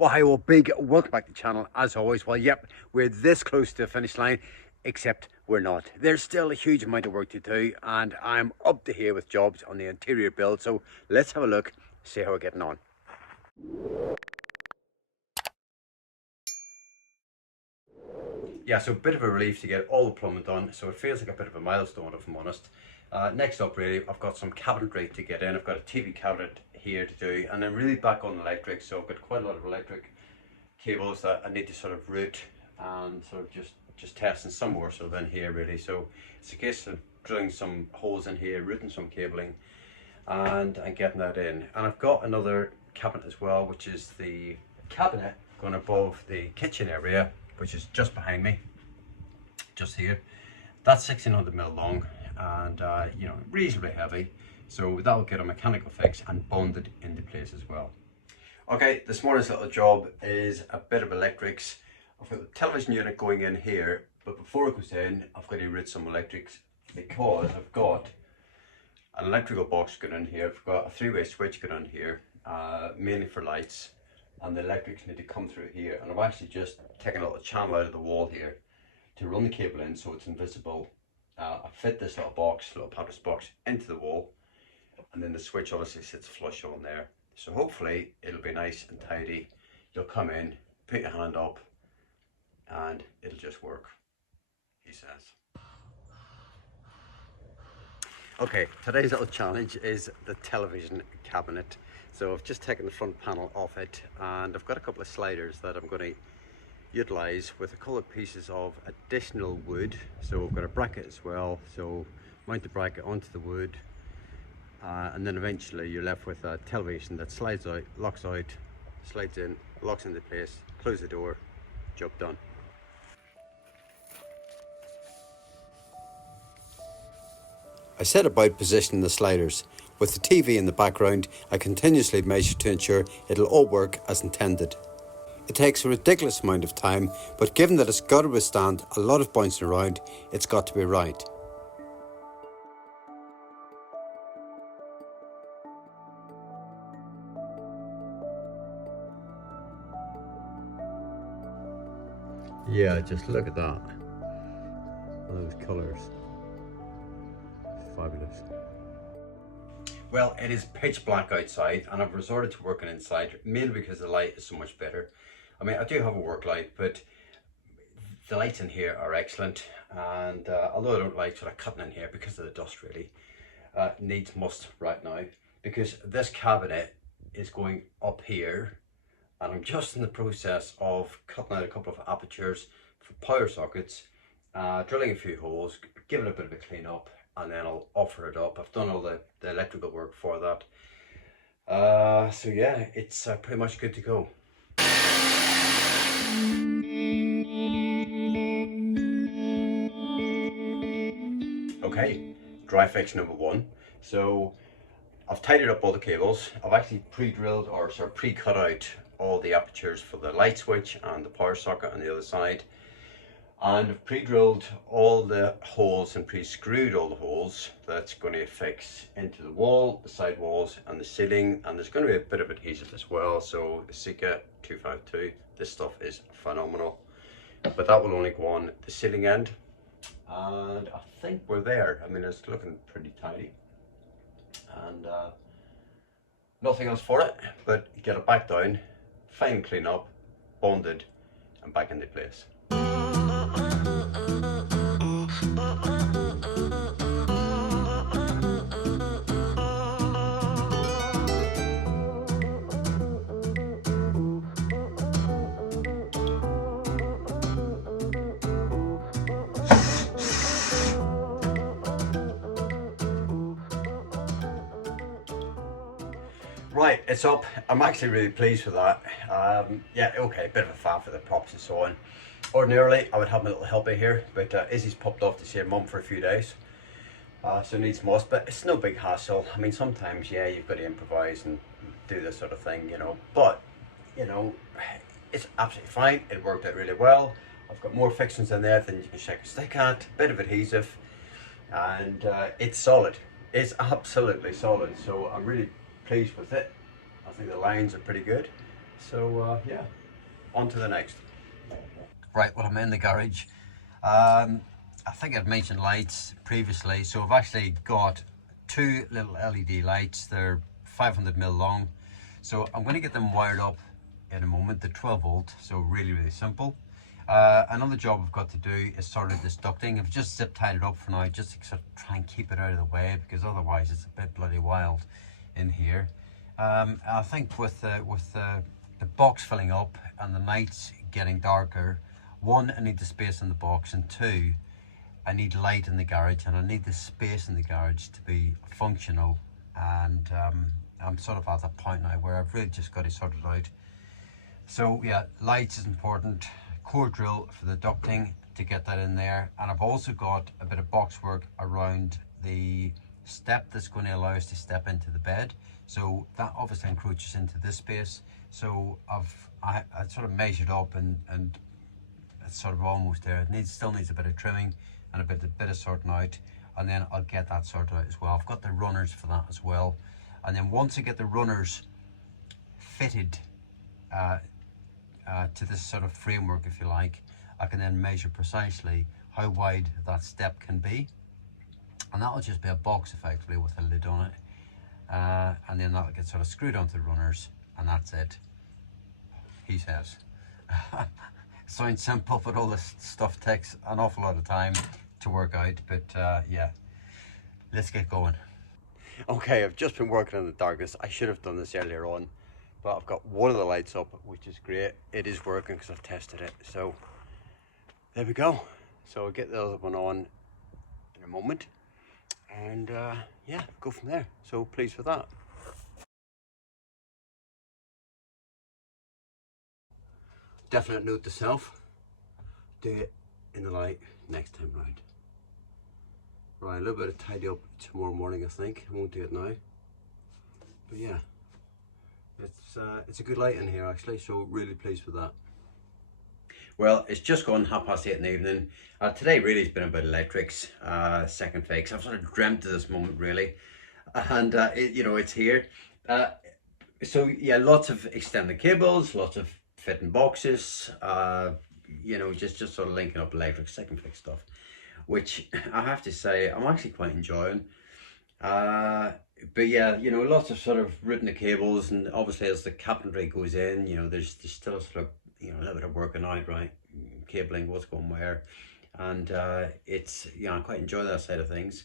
Well, hi, well, big welcome back to the channel. As always, well, yep, we're this close to the finish line, except we're not. There's still a huge amount of work to do, and I'm up to here with jobs on the interior build. So let's have a look, see how we're getting on. Yeah, so a bit of a relief to get all the plumbing done. So it feels like a bit of a milestone, if I'm honest. Next up, really, I've got some cabinetry to get in. I've got a TV cabinet here to do, and I'm really back on electric. So I've got quite a lot of electric cables that I need to sort of route and sort of just testing some more sort of in here, really. So it's a case of drilling some holes in here, routing some cabling, and getting that in. And I've got another cabinet as well, which is the cabinet going above the kitchen area, which is just behind me, just here. That's 1600mm long and you know, reasonably heavy, so that'll get a mechanical fix and bonded into place as well. Okay, this morning's little job is a bit of electrics. I've got the television unit going in here, but before it goes in, I've got to route some electrics because I've got an electrical box going in here. I've got a three-way switch going in here, mainly for lights, and the electrics need to come through here. And I've actually just taken a little channel out of the wall here to run the cable in so it's invisible. I fit this little box, little paddles box, into the wall, and then the switch obviously sits flush on there. So hopefully it'll be nice and tidy. You'll come in, put your hand up, and it'll just work, he says. Okay, today's little challenge is the television cabinet. So I've just taken the front panel off it, and I've got a couple of sliders that I'm going to utilize with a couple of pieces of additional wood. So I've got a bracket as well, so mount the bracket onto the wood, and then eventually you're left with a television that slides out, locks out, slides in, locks into place, close the door, job done. I set about positioning the sliders. With the TV in the background, I continuously measure to ensure it'll all work as intended. It takes a ridiculous amount of time, but given that it's got to withstand a lot of bouncing around, it's got to be right. Yeah, just look at that. Those colours. Fabulous. Well, it is pitch black outside, and I've resorted to working inside, mainly because the light is so much better. I mean, I do have a work light, but the lights in here are excellent, and although I don't like sort of cutting in here because of the dust, really, needs must right now, because this cabinet is going up here, and I'm just in the process of cutting out a couple of apertures for power sockets, drilling a few holes, giving it a bit of a clean up, and then I'll offer it up. I've done all the electrical work for that. So yeah, it's pretty much good to go. Okay, dry fix number one. So I've tidied up all the cables. I've actually pre-drilled or sort of pre-cut out all the apertures for the light switch and the power socket on the other side. And I've pre-drilled all the holes and pre-screwed all the holes that's going to affix into the wall, the side walls and the ceiling, and there's going to be a bit of adhesive as well. So the Sika 252, this stuff is phenomenal, but that will only go on the ceiling end, and I think we're there. I mean, it's looking pretty tidy, and nothing else for it but get it back down, fine clean up, bonded, and back into place. Right, it's up. I'm actually really pleased with that. Yeah, okay, a bit of a fan for the props and so on. Ordinarily, I would have my little helper here, but Izzy's popped off to see her mum for a few days. So needs must, but it's no big hassle. I mean, sometimes, yeah, you've got to improvise and do this sort of thing, you know, but, you know, it's absolutely fine. It worked out really well. I've got more fixings in there than you can shake a stick at, a bit of adhesive, and it's solid. It's absolutely solid, so I'm really pleased with it. I think the lines are pretty good. So yeah, on to the next. Right, well, I'm in the garage. I think I've mentioned lights previously, so I've actually got two little LED lights. They're 500mm long, so I'm going to get them wired up in a moment. They're 12 volt, so really simple. Another job I've got to do is sort of this ducting. I've just zip tied it up for now, just to sort of try and keep it out of the way, because otherwise it's a bit bloody wild in here. I think with the box filling up and the nights getting darker, one, I need the space in the box, and two, I need light in the garage, and I need the space in the garage to be functional. And I'm sort of at that point now where I've really just got to sort it out. So yeah, lights is important. Core drill for the ducting to get that in there, and I've also got a bit of box work around the step that's going to allow us to step into the bed. So that obviously encroaches into this space. So I sort of measured up, and it's sort of almost there. It still needs a bit of trimming and a bit of sorting out, and then I'll get that sorted out as well. I've got the runners for that as well, and then once I get the runners fitted to this sort of framework, if you like, I can then measure precisely how wide that step can be, and that'll just be a box effectively with a lid on it, and then that'll get sort of screwed onto the runners, and that's it, he says. Sounds simple, but all this stuff takes an awful lot of time to work out. But yeah, let's get going. Okay, I've just been working in the darkness. I should have done this earlier on, but I've got one of the lights up, which is great. It is working because I've tested it. So there we go. So I'll get the other one on in a moment, and yeah, go from there. So pleased with that. Definite note to self: do it in the light next time round. Right, a little bit of tidy up tomorrow morning, I think. I won't do it now. But yeah, it's a good light in here actually, so really pleased with that. Well, it's just gone 8:30 in the evening. Today really has been about electrics, second fix. I've sort of dreamt of this moment really, and you know, it's here. So yeah, lots of extended cables, lots of fitting boxes, you know, just sort of linking up electric second fix stuff, which I have to say I'm actually quite enjoying. But yeah, you know, lots of sort of routing the cables, and obviously as the carpentry goes in, you know, there's still a sort of, you know, a little bit of working out, right, cabling what's going where, and it's, you know, I quite enjoy that side of things.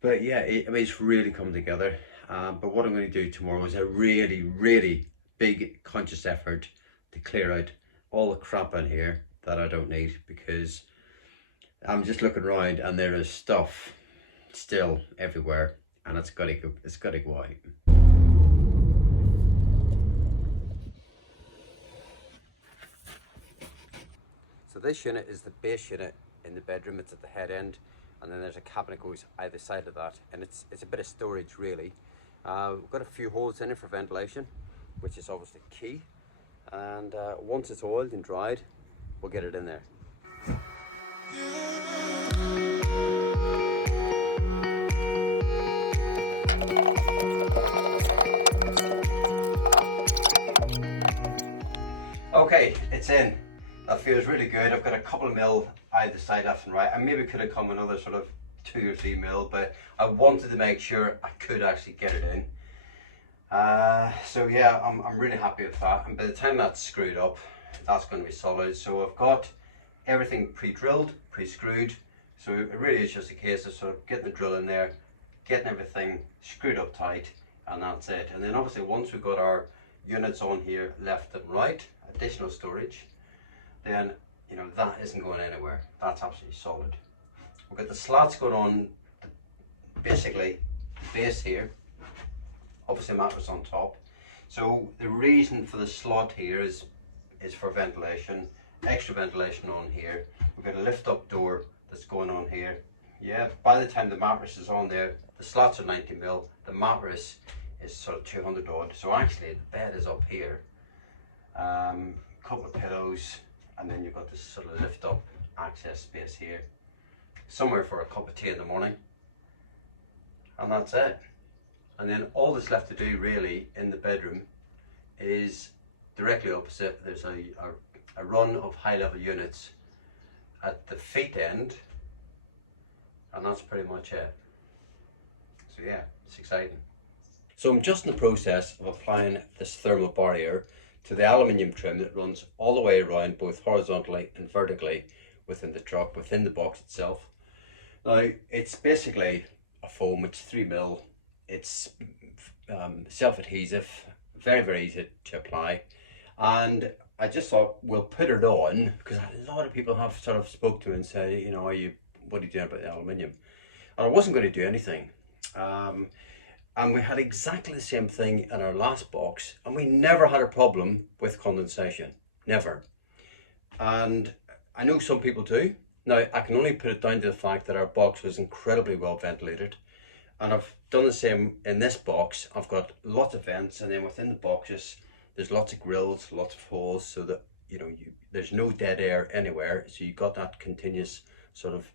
But yeah, I mean, it's really come together. But what I'm going to do tomorrow is a really big conscious effort to clear out all the crap in here that I don't need, because I'm just looking around and there is stuff still everywhere, and it's got to go out. So this unit is the base unit in the bedroom. It's at the head end, and then there's a cabinet goes either side of that, and it's a bit of storage really. We've got a few holes in it for ventilation, which is obviously key, and once it's oiled and dried, we'll get it in there. Okay, it's in. That feels really good. I've got a couple of mil either side, left and right. I maybe could have come another sort of 2 or 3 mil, but I wanted to make sure I could actually get it in. So yeah, I'm really happy with that. And by the time that's screwed up, that's going to be solid. So I've got everything pre-drilled, pre-screwed. So it really is just a case of sort of getting the drill in there, getting everything screwed up tight, and that's it. And then obviously once we've got our units on here, left and right, additional storage, then, you know, that isn't going anywhere. That's absolutely solid. We've got the slats going on, basically base here, obviously mattress on top. So the reason for the slot here is for ventilation, extra ventilation on here. We've got a lift up door that's going on here. Yeah, by the time the mattress is on there, the slats are 90 mil, the mattress is sort of 200 odd. So actually the bed is up here, couple of pillows, and then you've got this sort of lift up access space here, somewhere for a cup of tea in the morning, and that's it. And then all that's left to do really in the bedroom is directly opposite there's a run of high level units at the feet end, and that's pretty much it. So yeah, it's exciting. So I'm just in the process of applying this thermal barrier to the aluminium trim that runs all the way around, both horizontally and vertically, within the truck, within the box itself. Now it's basically a foam, it's 3mm, it's self-adhesive, very easy to apply, and I just thought we'll put it on because a lot of people have sort of spoke to and say, you know, what are you doing about the aluminium? And I wasn't going to do anything. And we had exactly the same thing in our last box, and we never had a problem with condensation, never. And I know some people do. Now I can only put it down to the fact that our box was incredibly well ventilated, and I've done the same in this box. I've got lots of vents, and then within the boxes there's lots of grills, lots of holes, so that there's no dead air anywhere, so you've got that continuous sort of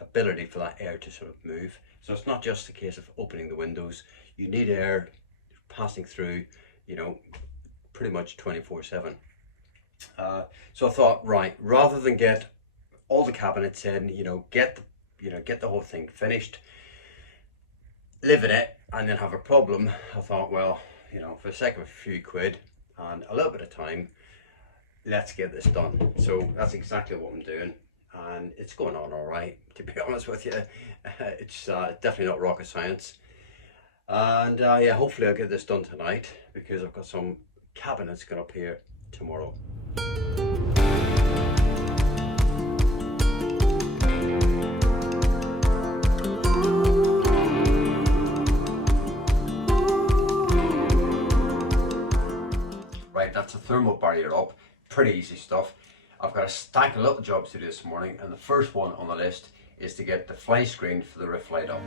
ability for that air to sort of move. So it's not just a case of opening the windows, you need air passing through, pretty much 24/7. So I thought, right, rather than get all the cabinets in, get the whole thing finished, live in it, and then have a problem, I thought, well, for the sake of a few quid and a little bit of time, let's get this done. So that's exactly what I'm doing, and it's going on all right, to be honest with you. It's definitely not rocket science, and yeah, hopefully I'll get this done tonight, because I've got some cabinets going up here tomorrow. Right, that's a thermal barrier up, pretty easy stuff. I've got a stack of little jobs to do this morning, and the first one on the list is to get the fly screen for the roof light up.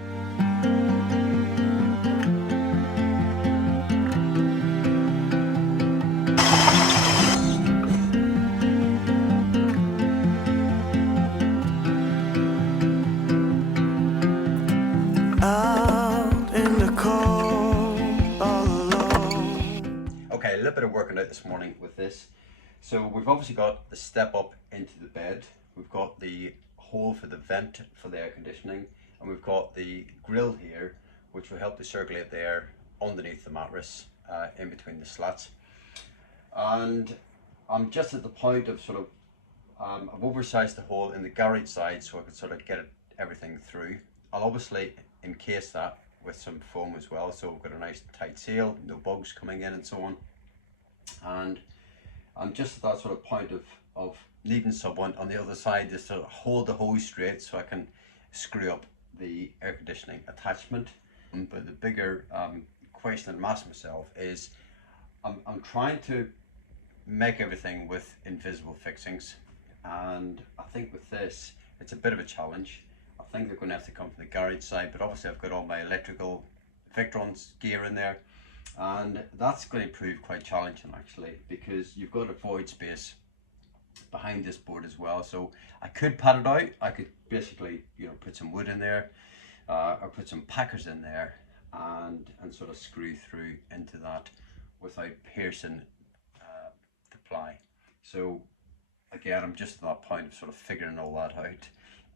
Okay, a little bit of working out this morning with this. So we've obviously got the step up into the bed, we've got the hole for the vent for the air conditioning, and we've got the grill here, which will help to circulate the air underneath the mattress, in between the slats. And I'm just at the point of sort of, I've oversized the hole in the garage side so I can sort of get everything through. I'll obviously encase that with some foam as well, so we've got a nice tight seal, no bugs coming in and so on. And I'm just at that sort of point of needing someone on the other side just to hold the hose straight so I can screw up the air conditioning attachment. But the bigger question I'm asking myself is, I'm trying to make everything with invisible fixings, and I think with this it's a bit of a challenge. I think they're going to have to come from the garage side, but obviously I've got all my electrical Victron's gear in there, and that's going to prove quite challenging actually, because you've got a void space behind this board as well. So I could pad it out, I could basically put some wood in there, or put some packers in there, and sort of screw through into that without piercing the ply. So again, I'm just at that point of sort of figuring all that out,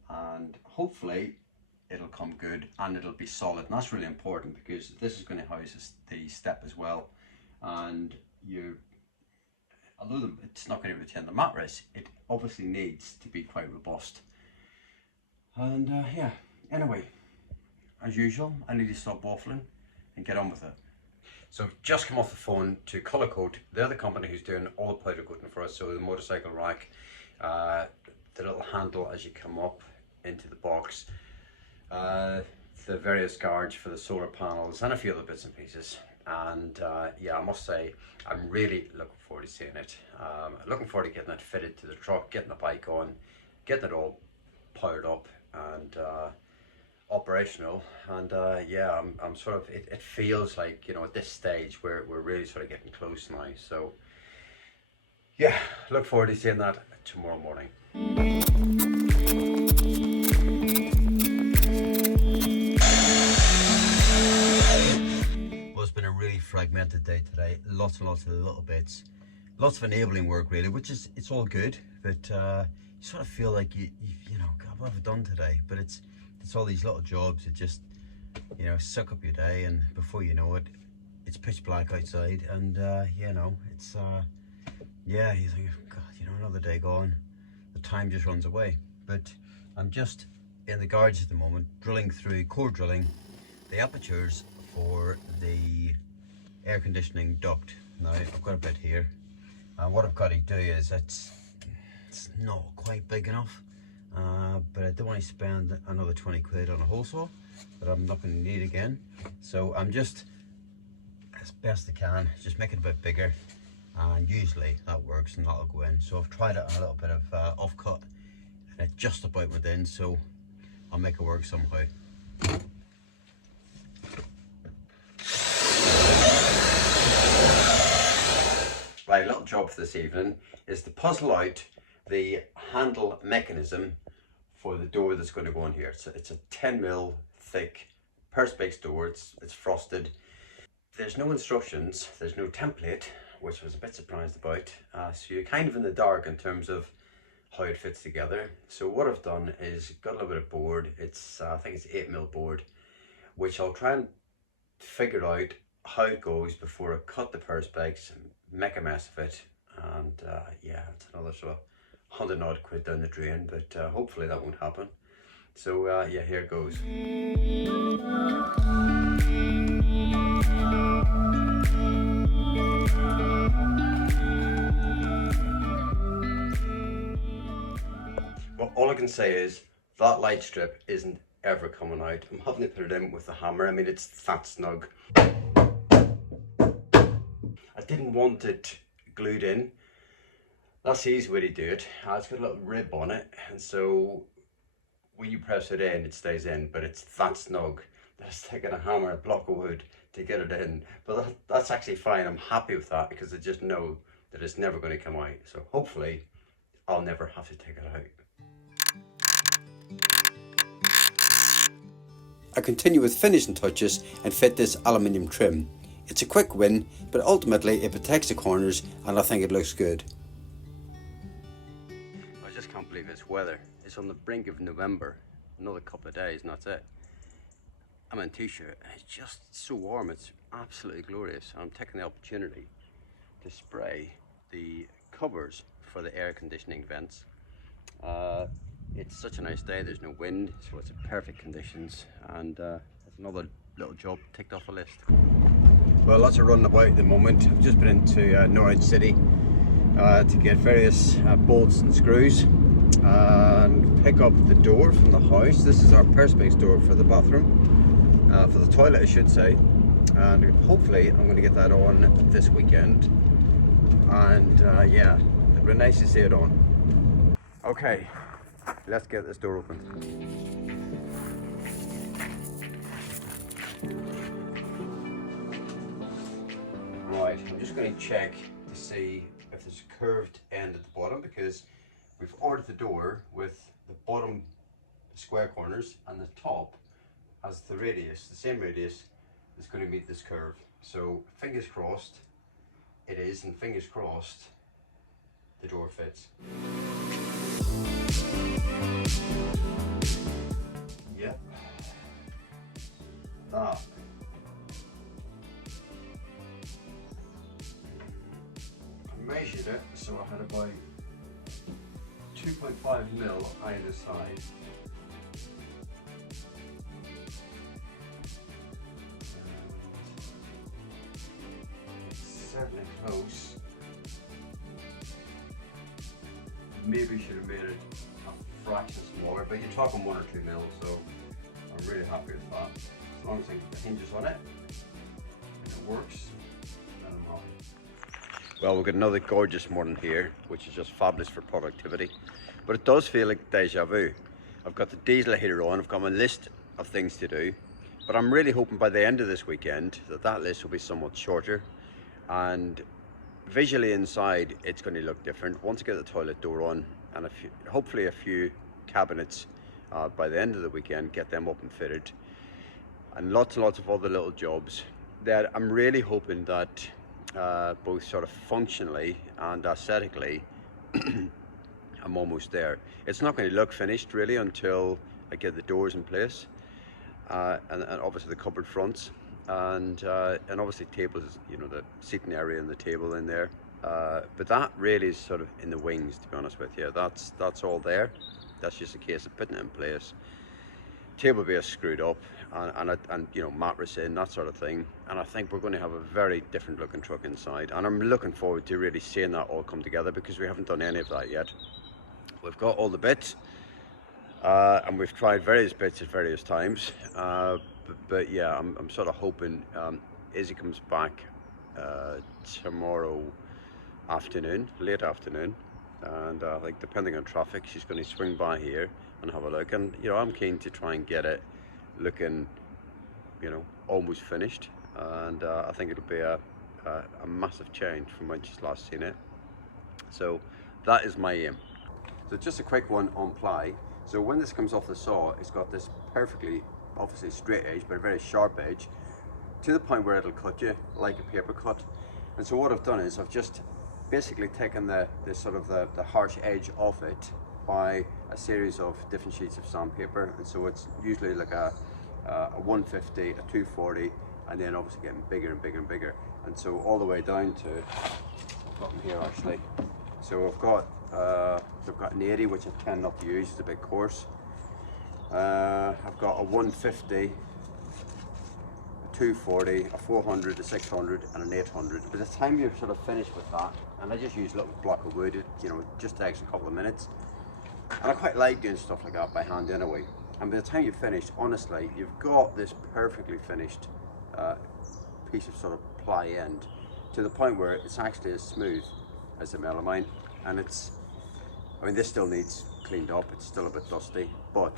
and hopefully it'll come good and it'll be solid. And that's really important, because this is going to house the step as well, and although it's not going to retain the mattress, it obviously needs to be quite robust. And yeah, anyway, as usual, I need to stop waffling and get on with it. So I've just come off the phone to Colour Coat. They're the company who's doing all the powder coating for us. So the motorcycle rack, the little handle as you come up into the box, the various guards for the solar panels, and a few other bits and pieces. And yeah, I must say, I'm really looking forward to seeing it. Looking forward to getting it fitted to the truck, getting the bike on, getting it all powered up and operational. And yeah, I'm sort of, it feels like, at this stage we're really sort of getting close now. So yeah, look forward to seeing that tomorrow morning. Well, it's been a really fragmented day today. Lots and lots of little bits. lots of enabling work really, which is, it's all good, but you sort of feel like you know, God, what have I done today? But it's all these little jobs that just, you know, suck up your day, and before you know it, it's pitch black outside, and you know, it's yeah, you think, God, you know, another day gone, the time just runs away. But I'm just in the garage at the moment, drilling through, core drilling the apertures for the air conditioning duct. Now I've got a bit here, and what I've got to do is, it's not quite big enough, but I don't want to spend another 20 quid on a hole saw that I'm not going to need again. So I'm just, as best I can, just make it a bit bigger, and usually that works and that'll go in. So I've tried it on a little bit of offcut, and it just about went in, so I'll make it work somehow. Right, little job for this evening is to puzzle out the handle mechanism for the door that's going to go in here. It's a 10mm thick perspex door. It's frosted. There's no instructions, there's no template, which I was a bit surprised about. So you're kind of in the dark in terms of how it fits together. So what I've done is got a little bit of board. It's I think it's 8mm board, which I'll try and figure out how it goes before I cut the perspex and make a mess of it. And yeah, it's another sort of 100 odd quid down the drain, but hopefully that won't happen. So yeah, here it goes. Well, all I can say is that light strip isn't ever coming out. I'm having to put it in with the hammer. I mean, it's that snug. I didn't want it glued in. That's the easy way to do it. It's got a little rib on it, and so when you press it in, it stays in, but it's that snug that it's taking a hammer, a block of wood to get it in. But that's actually fine. I'm happy with that, because I just know that it's never going to come out. So hopefully I'll never have to take it out. I continue with finishing touches and fit this aluminium trim. It's a quick win, but ultimately it protects the corners, and I think it looks good. I just can't believe this weather. It's on the brink of November. Another couple of days and that's it. I'm in a t-shirt and it's just so warm. It's absolutely glorious. I'm taking the opportunity to spray the covers for the air conditioning vents. It's such a nice day, there's no wind, so it's perfect conditions, and it's another little job ticked off the list. Well, lots of running about at the moment. I've just been into Norwich City to get various bolts and screws and pick up the door from the house. This is our perspex door for the bathroom, for the toilet I should say, and hopefully I'm going to get that on this weekend, and yeah, it'd be nice to see it on. Okay, let's get this door open. Right, I'm just going to check to see if there's a curved end at the bottom, because we've ordered the door with the bottom square corners and the top has the radius, the same radius that's going to meet this curve. So fingers crossed it is, and fingers crossed the door fits. Yep. That. I measured it, so I had about 2.5mm either side. It's certainly close. Maybe should have made it a fraction smaller, but you're talking 1 or 2mm, so I'm really happy with that. As long as I get the hinges on it and it works, then I'm happy. Well, we've got another gorgeous morning here, which is just fabulous for productivity, but it does feel like deja vu. I've got the diesel heater on, I've got my list of things to do, but I'm really hoping by the end of this weekend that list will be somewhat shorter, and visually inside it's going to look different once I get the toilet door on, and hopefully a few cabinets by the end of the weekend, get them up and fitted, and lots of other little jobs that I'm really hoping that both sort of functionally and aesthetically. I'm almost there. It's not going to look finished really until I get the doors in place, and obviously the cupboard fronts, and obviously tables, you know, the seating area and the table in there. But that really is sort of in the wings, to be honest with you. That's all there. That's just a case of putting it in place. Table base screwed up, and you know, mattress in, that sort of thing. And I think we're going to have a very different looking truck inside. And I'm looking forward to really seeing that all come together, because we haven't done any of that yet. We've got all the bits, and we've tried various bits at various times. But yeah, I'm sort of hoping Izzy comes back tomorrow afternoon, late afternoon, and like, depending on traffic, she's going to swing by here and have a look. And you know, I'm keen to try and get it looking, you know, almost finished. And I think it'll be a massive change from when she's last seen it. So that is my aim. So just a quick one on ply. So when this comes off the saw, it's got this perfectly, obviously straight edge, but a very sharp edge, to the point where it'll cut you like a paper cut. And so what I've done is I've just basically taken the sort of the harsh edge off it by a series of different sheets of sandpaper. And so it's usually like a 150, a 240, and then obviously getting bigger and bigger and bigger. And so all the way down to, I've got them here actually. So I've got an 80, which I tend not to use, it's a bit coarse. I've got a 150, 240, a 400, a 600, and an 800. By the time you're sort of finished with that, and I just use a little block of wood, it, you know, it just takes a couple of minutes. And I quite like doing stuff like that by hand anyway. And by the time you've finished, honestly, you've got this perfectly finished piece of sort of ply end, to the point where it's actually as smooth as the melamine. And it's, I mean, this still needs cleaned up, it's still a bit dusty, but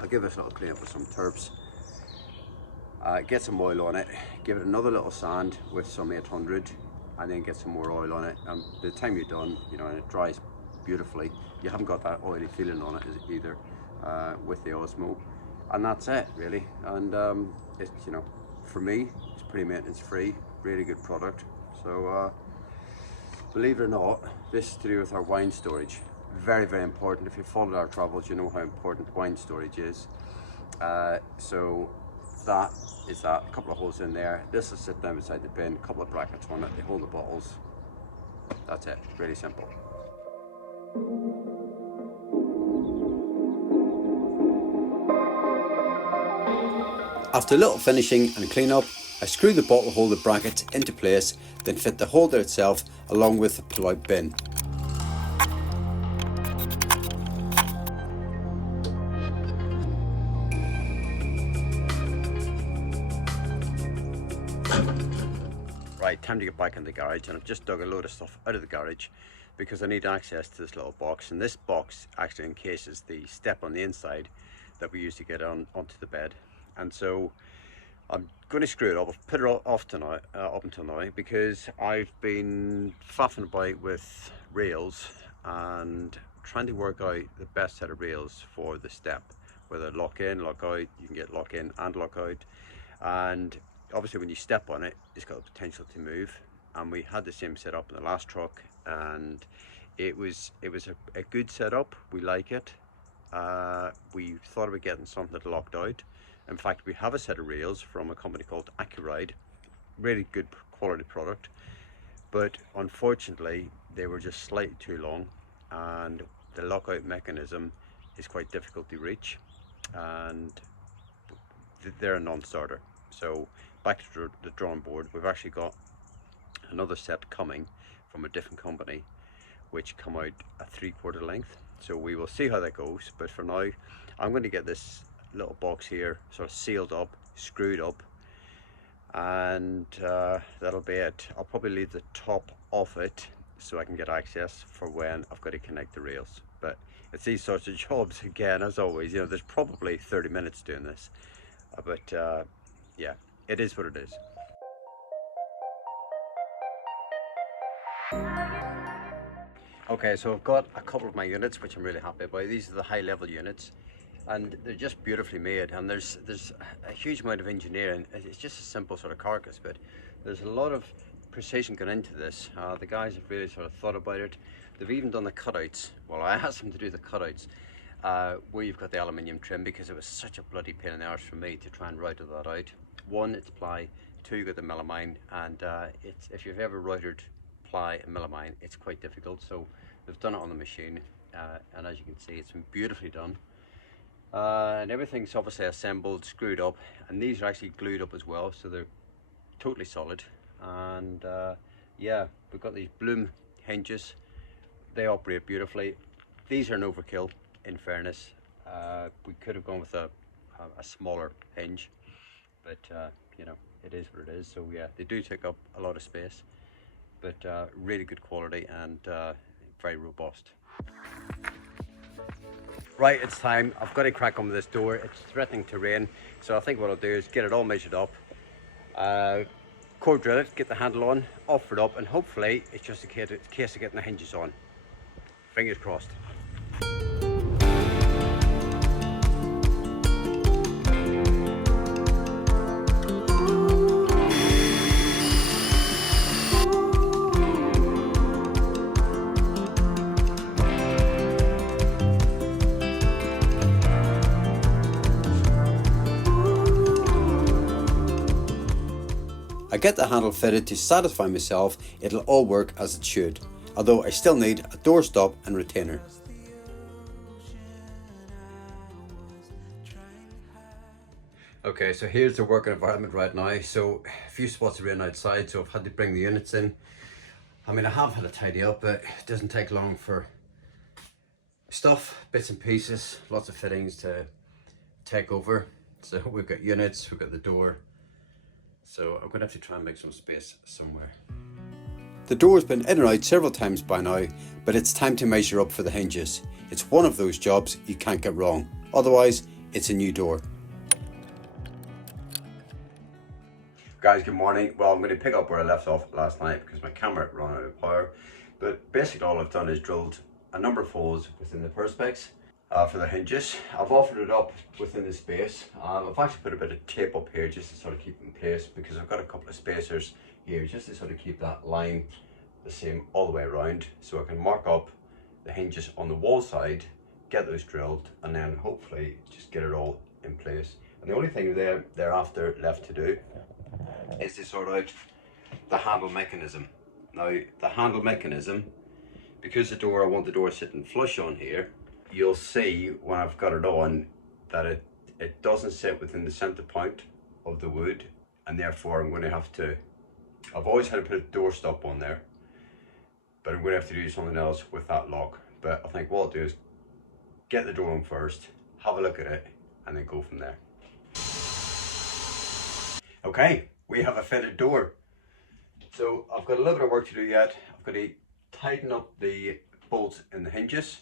I'll give this a little clean up with some turps. Get some oil on it, give it another little sand with some 800, and then get some more oil on it. And by the time you're done, you know, and it dries beautifully, you haven't got that oily feeling on it either, with the Osmo. And that's it really. And it's, you know, for me, it's pretty maintenance free, really good product. So believe it or not, this is to do with our wine storage. Very, very important. If you followed our travels, you know how important wine storage is. So that is that. A couple of holes in there. This will sit down beside the bin. A couple of brackets on it. They hold the bottles. That's it. Really simple. After a little finishing and clean up, I screw the bottle holder brackets into place, then fit the holder itself along with the pull-out bin. Right, time to get back in the garage, and I've just dug a load of stuff out of the garage because I need access to this little box, and this box actually encases the step on the inside that we use to get onto the bed. And so I'm going to screw it up. I've put it off tonight, up until now, because I've been faffing about with rails and trying to work out the best set of rails for the step, whether lock in, lock out. You can get lock in and lock out, and obviously when you step on it, it's got the potential to move. And we had the same setup in the last truck, and it was a good setup. We like it. We thought about getting something that locked out. In fact, we have a set of rails from a company called Accuride, really good quality product, but unfortunately they were just slightly too long, and the lockout mechanism is quite difficult to reach, and they're a non-starter. So back to the drawing board. We've actually got another set coming from a different company, which come out a 3/4 length. So we will see how that goes, but for now I'm going to get this little box here sort of sealed up, screwed up, and that'll be it. I'll probably leave the top off it so I can get access for when I've got to connect the rails. But it's these sorts of jobs, again, as always, you know, there's probably 30 minutes doing this, but yeah, it is what it is. Okay, so I've got a couple of my units which I'm really happy about. These are the high level units, and they're just beautifully made, and there's a huge amount of engineering. It's just a simple sort of carcass, but there's a lot of precision gone into this. The guys have really sort of thought about it. They've even done the cutouts. Well, I asked them to do the cutouts where you've got the aluminium trim, because it was such a bloody pain in the arse for me to try and router that out. One, it's ply. Two, you got the melamine, and if you've ever routed ply and melamine, it's quite difficult. So they've done it on the machine, and as you can see, it's been beautifully done. And everything's obviously assembled, screwed up, and these are actually glued up as well, so they're totally solid. And yeah, we've got these bloom hinges. They operate beautifully. These are an overkill, in fairness. We could have gone with a smaller hinge, but you know, it is what it is. So yeah, they do take up a lot of space, but really good quality and very robust. Right, it's time. I've got to crack on with this door. It's threatening to rain, so I think what I'll do is get it all measured up, core drill it, get the handle on, offer it up, and hopefully it's just a case of getting the hinges on. Fingers crossed. I get the handle fitted to satisfy myself it'll all work as it should, although I still need a doorstop and retainer. Okay, so here's the working environment right now. So a few spots of rain outside, so I've had to bring the units in. I mean, I have had to tidy up, but it doesn't take long for stuff, bits and pieces, lots of fittings to take over. So we've got units, we've got the door. So I'm going to have to try and make some space somewhere. The door's been in and out several times by now, but it's time to measure up for the hinges. It's one of those jobs you can't get wrong. Otherwise, it's a new door. Guys, good morning. Well, I'm going to pick up where I left off last night because my camera ran out of power. But basically all I've done is drilled a number of holes within the perspex for the hinges. I've offered it up within the space. I've actually put a bit of tape up here just to sort of keep it in place, because I've got a couple of spacers here just to sort of keep that line the same all the way around, so I can mark up the hinges on the wall side, get those drilled, and then hopefully just get it all in place. And the only thing thereafter left to do is to sort out the handle mechanism. Now the handle mechanism, because I want the door sitting flush on here, you'll see when I've got it on that it doesn't sit within the center point of the wood, and therefore I'm going to have to, I've always had to put a door stop on there, but I'm going to have to do something else with that lock. But I think what I'll do is get the door on first, have a look at it, and then go from there. Okay, we have a fitted door. So I've got a little bit of work to do yet. I've got to tighten up the bolts in the hinges.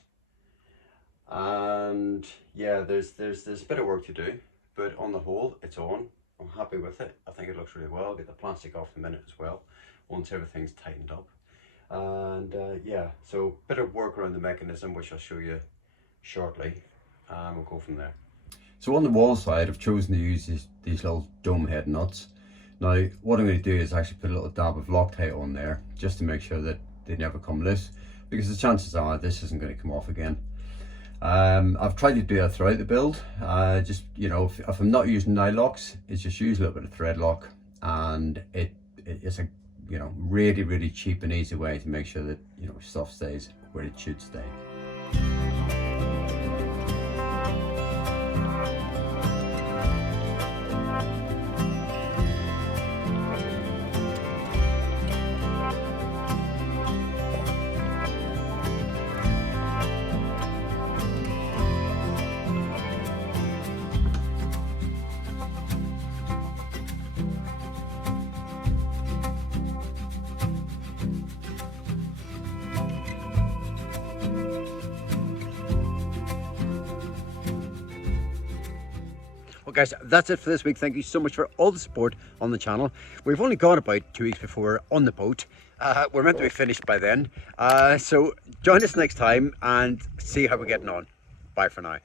And yeah, there's a bit of work to do, but on the whole, it's on. I'm happy with it. I think it looks really well. I'll get the plastic off in a minute as well, once everything's tightened up. And yeah, so a bit of work around the mechanism, which I'll show you shortly, and we'll go from there. So on the wall side, I've chosen to use these little dome head nuts. Now, what I'm going to do is actually put a little dab of Loctite on there, just to make sure that they never come loose, because the chances are this isn't going to come off again. I've tried to do that throughout the build. Just, you know, if I'm not using nylocks, it's just use a little bit of thread lock, and it's a, you know, really cheap and easy way to make sure that, you know, stuff stays where it should stay. Well guys, that's it for this week. Thank you so much for all the support on the channel. We've only got about 2 weeks before we're on the boat. We're meant to be finished by then. So join us next time and see how we're getting on. Bye for now.